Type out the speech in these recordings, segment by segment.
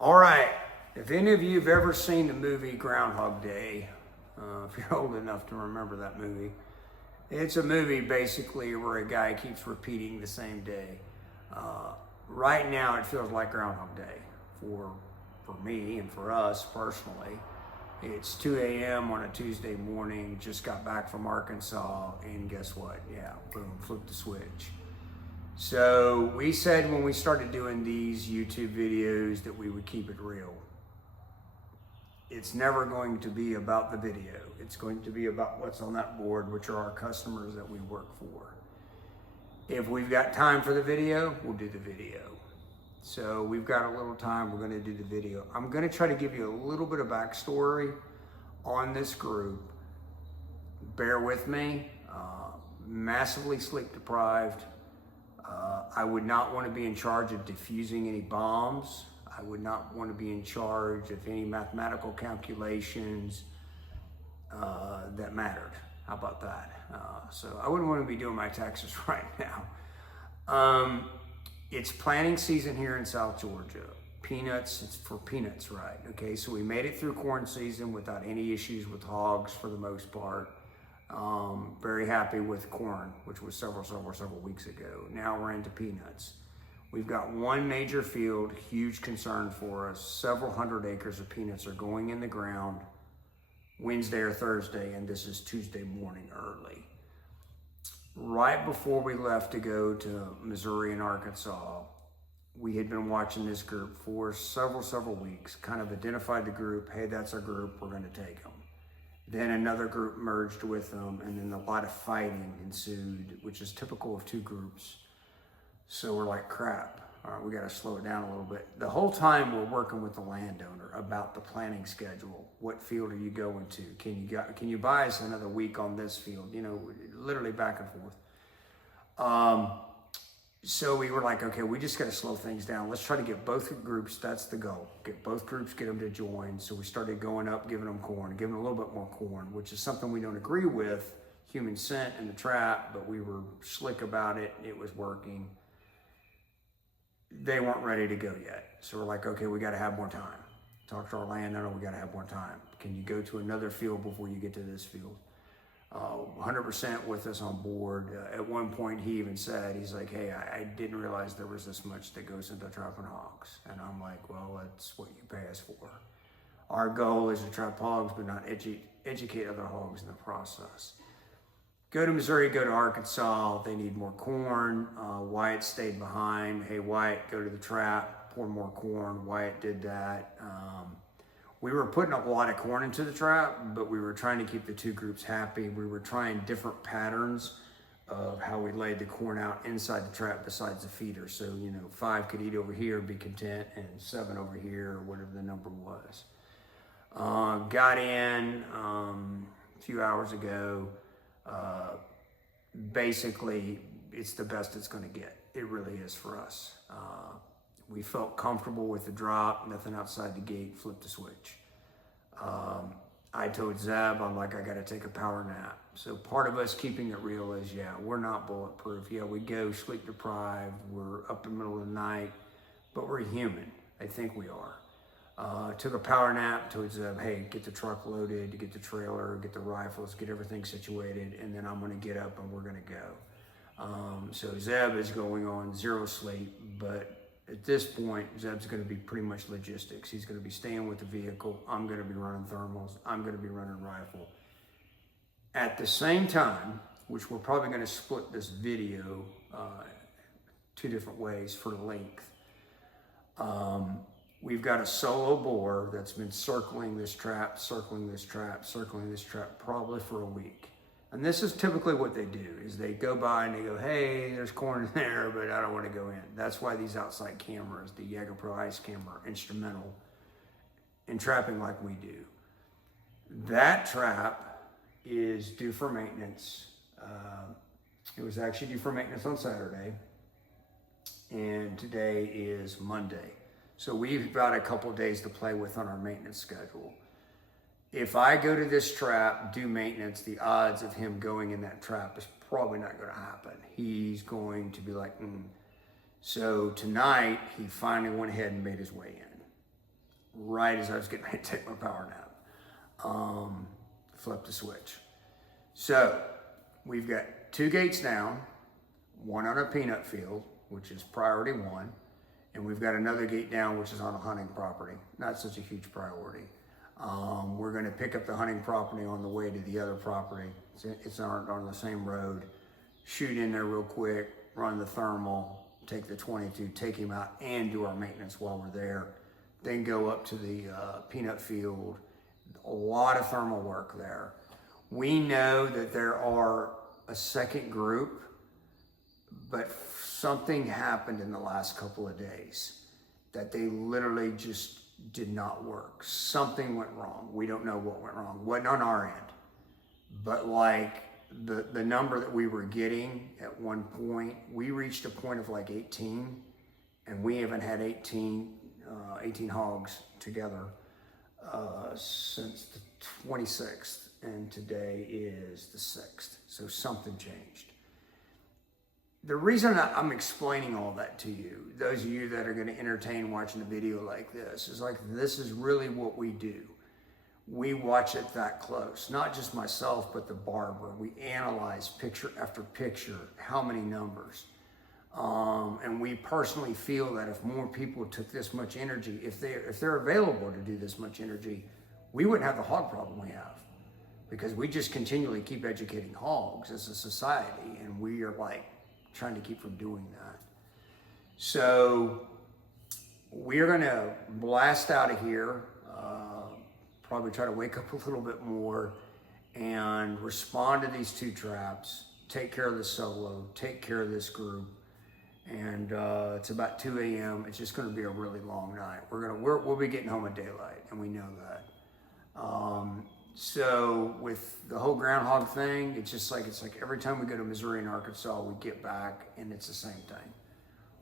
All right, if any of you have ever seen the movie Ground Hog Day, if you're old enough to remember that movie, it's a movie basically where a guy keeps repeating the same day. Right now, it feels like Groundhog Day for me and for us personally. It's 2 a.m. on a Tuesday morning, just got back from Arkansas, and guess what? Yeah, boom, flip the switch. So we said when we started doing these YouTube videos that we would keep it real. It's never going to be about the video. It's going to be about what's on that board, which are our customers that we work for. If we've got time for the video, we'll do the video. So we've got a little time, we're gonna do the video. I'm gonna try to give you a little bit of backstory on this group. Bear with me, massively sleep deprived. I would not want to be in charge of defusing any bombs. I would not want to be in charge of any mathematical calculations that mattered. How about that? So I wouldn't want to be doing my taxes right now. It's planting season here in South Georgia. Peanuts, it's for peanuts, right? Okay, so we made it through corn season without any issues with hogs for the most part. Very happy with corn, which was several weeks ago. Now we're into peanuts. We've got one major field, huge concern for us. Several hundred acres of peanuts are going in the ground Wednesday or Thursday, and this is Tuesday morning early. Right before we left to go to Missouri and Arkansas, we had been watching this group for several weeks, kind of identified the group. Hey, that's our group, we're gonna take them. Then another group merged with them, and then a lot of fighting ensued, which is typical of two groups. So we're like, crap, all right, we gotta slow it down a little bit. The whole time we're working with the landowner about the planting schedule. What field are you going to? Can you buy us another week on this field? You know, literally back and forth. So we were like, okay, we just gotta slow things down. Let's try to get both groups, that's the goal. Get both groups, get them to join. So we started going up, giving them corn, giving them a little bit more corn, which is something we don't agree with, human scent in the trap, but we were slick about it, it was working. They weren't ready to go yet. So we're like, okay, we gotta have more time. Talk to our landowner, we gotta have more time. Can you go to another field before you get to this field? 100% with us on board. At one point he even said, he's like, hey, I didn't realize there was this much that goes into trapping hogs. And I'm like, well, that's what you pay us for. Our goal is to trap hogs, but not educate other hogs in the process. Go to Missouri, go to Arkansas, they need more corn. Wyatt stayed behind. Hey, Wyatt, go to the trap, pour more corn. Wyatt did that. We were putting a lot of corn into the trap, but we were trying to keep the two groups happy. We were trying different patterns of how we laid the corn out inside the trap besides the feeder. So, you know, 5 could eat over here, be content, and 7 over here, or whatever the number was. Got in a few hours ago. Basically, it's the best it's going to get. It really is for us. We felt comfortable with the drop, nothing outside the gate, flip the switch. I told Zeb, I'm like, I got to take a power nap. So part of us keeping it real is, yeah, we're not bulletproof. Yeah, we go sleep deprived. We're up in the middle of the night, but we're human. I think we are. Took a power nap, told Zeb, hey, get the truck loaded, get the trailer, get the rifles, get everything situated, and then I'm gonna get up and we're gonna go. So Zeb is going on 0 sleep, but at this point, Zeb's gonna be pretty much logistics. He's gonna be staying with the vehicle. I'm gonna be running thermals. I'm gonna be running rifle. At the same time, which we're probably gonna split this video 2 different ways for length. We've got a solo boar that's been circling this trap probably for a week. And this is typically what they do, is they go by and they go, hey, there's corn in there, but I don't want to go in. That's why these outside cameras, the Jaeger Pro Ice camera, are instrumental in trapping like we do. That trap is due for maintenance. It was actually due for maintenance on Saturday, and today is Monday. So we've got a couple days to play with on our maintenance schedule. If I go to this trap, do maintenance, the odds of him going in that trap is probably not going to happen. He's going to be like, So tonight, he finally went ahead and made his way in. right as I was getting ready to take my power nap. Flip the switch. So we've got 2 gates down, one on a peanut field, which is priority 1, and we've got another gate down, which is on a hunting property. Not such a huge priority. We're going to pick up the hunting property on the way to the other property. It's on the same road. Shoot in there real quick, run the thermal, take the 22, take him out, and do our maintenance while we're there. Then go up to the peanut field. A lot of thermal work there. We know that there are a second group, but something happened in the last couple of days that they literally just did not work. Something went wrong. We don't know what went wrong. Wasn't on our end. But like the number that we were getting at one point, we reached a point of like 18, and we haven't had 18 hogs together since the 26th, and today is the 6th. So something changed. The reason I'm explaining all that to you, those of you that are going to entertain watching a video like this, is like, this is really what we do. We watch it that close, not just myself, but the barber. We analyze picture after picture, how many numbers. And we personally feel that if more people took this much energy, if they're available to do this much energy, we wouldn't have the hog problem we have, because we just continually keep educating hogs as a society, and we are like trying to keep from doing that. So we're gonna blast out of here, probably try to wake up a little bit more and respond to these 2 traps, take care of the solo, take care of this group. And it's about 2 a.m. It's just going to be a really long night. We'll be getting home at daylight, and we know that. So with the whole Ground Hog thing, it's like every time we go to Missouri and Arkansas, we get back and it's the same thing.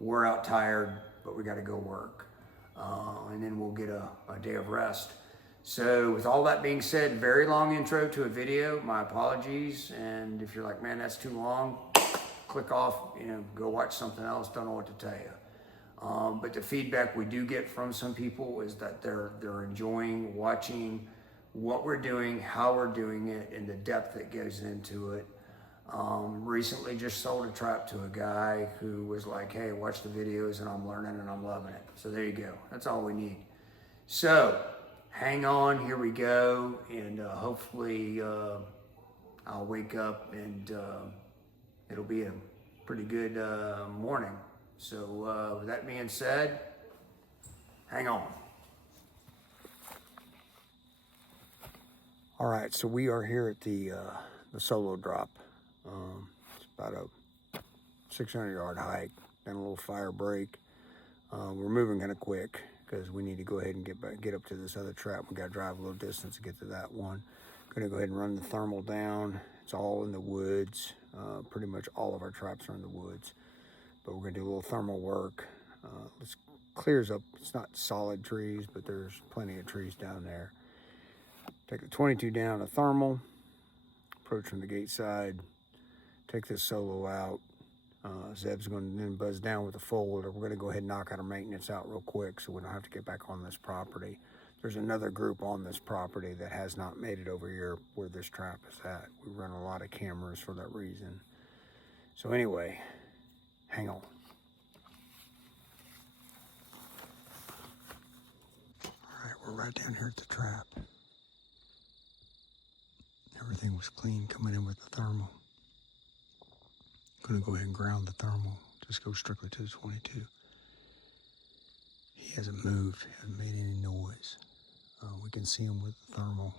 We're out tired, but we got to go work, and then we'll get a day of rest. So with all that being said, very long intro to a video. My apologies, and if you're like, man, that's too long, click off, go watch something else. Don't know what to tell you. But the feedback we do get from some people is that they're enjoying watching what we're doing, how we're doing it, and the depth that goes into it. Recently just sold a trap to a guy who was like, hey, watch the videos and I'm learning and I'm loving it. So there you go. That's all we need. So hang on, here we go. And hopefully I'll wake up and it'll be a pretty good morning. So with that being said, hang on. All right, so we are here at the solo drop. It's about a 600-yard hike, then a little fire break. We're moving kind of quick because we need to go ahead and get up to this other trap. We got to drive a little distance to get to that one. Gonna go ahead and run the thermal down. It's all in the woods. Pretty much all of our traps are in the woods, but we're gonna do a little thermal work. This clears up. It's not solid trees, but there's plenty of trees down there. Take the 22 down to thermal, approach from the gate side, take this solo out. Zeb's going to then buzz down with the folder. We're going to go ahead and knock out our maintenance out real quick so we don't have to get back on this property. There's another group on this property that has not made it over here where this trap is at. We run a lot of cameras for that reason. So anyway, hang on. All right, we're right down here at the trap. Everything was clean coming in with the thermal. Gonna go ahead and ground the thermal. Just go strictly to the 22. He hasn't moved, hasn't made any noise. We can see him with the thermal.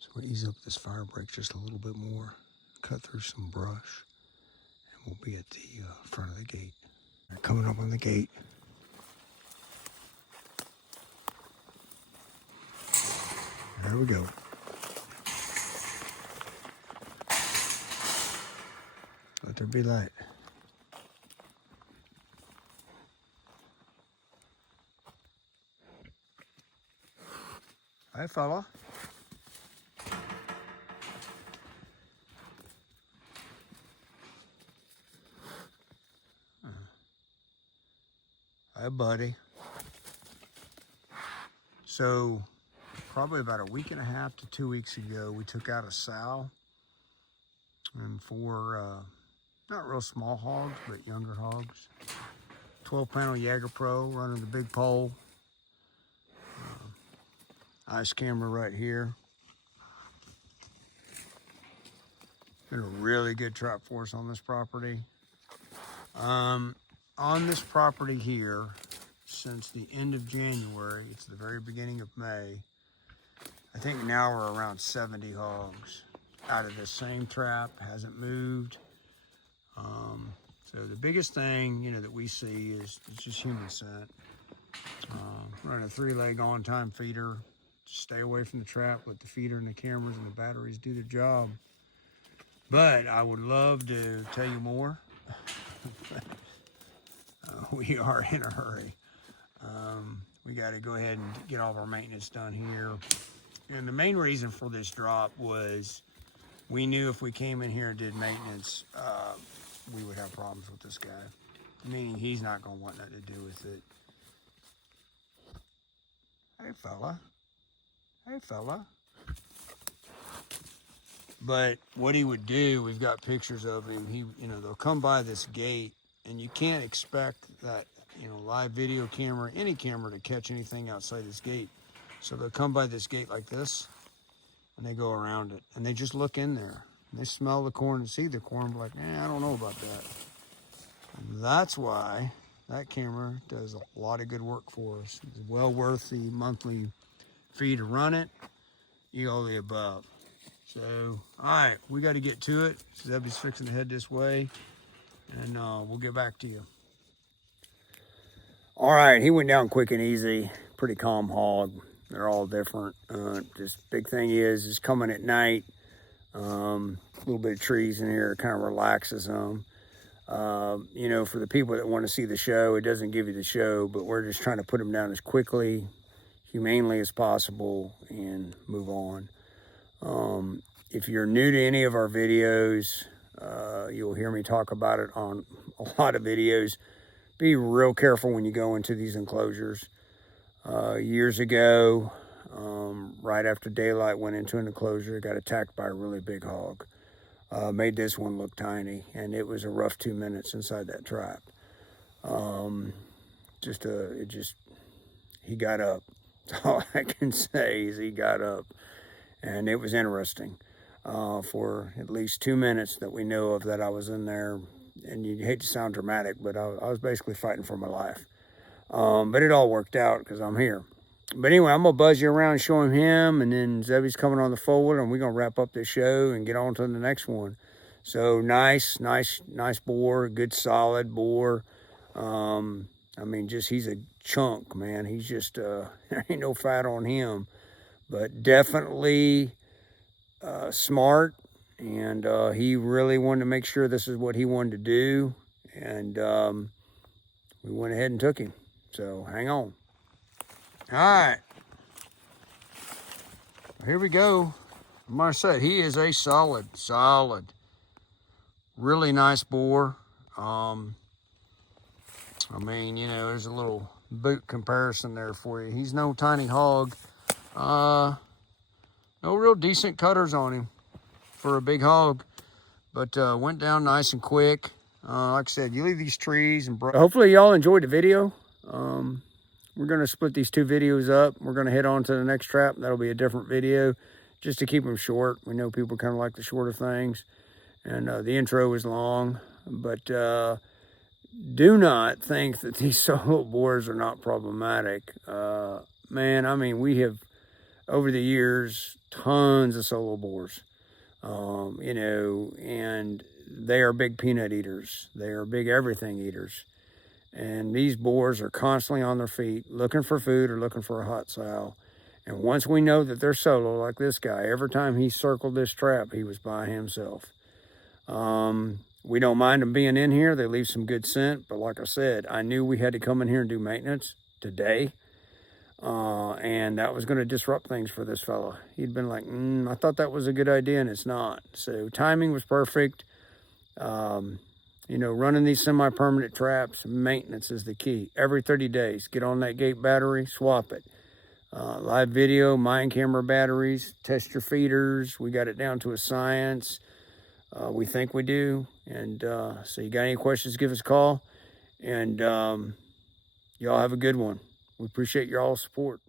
So we're gonna ease up this fire break just a little bit more, cut through some brush, and we'll be at the front of the gate. All right, coming up on the gate. There we go. Let there be light. Hi, fella. Hi, buddy. So probably about a week and a half to 2 weeks ago, we took out a sow and 4 not real small hogs, but younger hogs. 12-panel Jaeger Pro running the big pole. Ice camera right here. Been a really good trap for us on this property. On this property here, since the end of January, it's the very beginning of May, I think now we're around 70 hogs out of the same trap, hasn't moved. So the biggest thing, you know, that we see is just human scent. Running a 3-leg on-time feeder. Stay away from the trap, let the feeder and the cameras and the batteries do the job. But I would love to tell you more. We are in a hurry. We got to go ahead and get all of our maintenance done here. And the main reason for this drop was we knew if we came in here and did maintenance, we would have problems with this guy. Meaning he's not going to want nothing to do with it. Hey, fella. Hey, fella. But what he would do, we've got pictures of him. They'll come by this gate, and you can't expect that, live video camera, any camera, to catch anything outside this gate. So they'll come by this gate like this, and they go around it, and they just look in there. And they smell the corn and see the corn, like, I don't know about that. And that's why that camera does a lot of good work for us. It's well worth the monthly fee to run it. You all the above. So, all right, we got to get to it. Zebby's fixing to head this way, and we'll get back to you. All right, he went down quick and easy. Pretty calm hog. They're all different. Just big thing is coming at night. A little bit of trees in here kind of relaxes them. For the people that want to see the show, it doesn't give you the show, but we're just trying to put them down as quickly, humanely as possible, and move on. If you're new to any of our videos, you'll hear me talk about it on a lot of videos. Be real careful when you go into these enclosures. Years ago, right after daylight, went into an enclosure, got attacked by a really big hog. Made this one look tiny, and it was a rough 2 minutes inside that trap. He got up. That's all I can say is he got up. And it was interesting for at least 2 minutes that we know of that I was in there. And you hate to sound dramatic, but I was basically fighting for my life. But it all worked out because I'm here. But anyway, I'm going to buzz you around showing him, and then Zebby's coming on the forward, and we're going to wrap up this show and get on to the next one. So nice boar, good solid boar. He's a chunk, man. He's just, there ain't no fat on him. But definitely smart, and he really wanted to make sure this is what he wanted to do, and we went ahead and took him. So hang on. All right, here we go. Like I said, he is a solid, really nice boar. There's a little boot comparison there for you. He's no tiny hog. No real decent cutters on him for a big hog, but went down nice and quick. Like I said, you leave these trees and hopefully y'all enjoyed the video. We're going to split these 2 videos up. We're going to head on to the next trap. That'll be a different video just to keep them short. We know people kind of like the shorter things, and the intro is long, but do not think that these solo boars are not problematic. We have, over the years, tons of solo boars, and they are big peanut eaters. They are big everything eaters. And these boars are constantly on their feet, looking for food or looking for a hot sow. And once we know that they're solo, like this guy, every time he circled this trap, he was by himself. We don't mind them being in here. They leave some good scent. But like I said, I knew we had to come in here and do maintenance today. And that was going to disrupt things for this fella. He'd been like, I thought that was a good idea, and it's not. So timing was perfect. Running these semi-permanent traps, maintenance is the key. Every 30 days, get on that gate battery, swap it. Live video, mine camera batteries, test your feeders. We got it down to a science. We think we do. And so you got any questions, give us a call. And y'all have a good one. We appreciate your all support.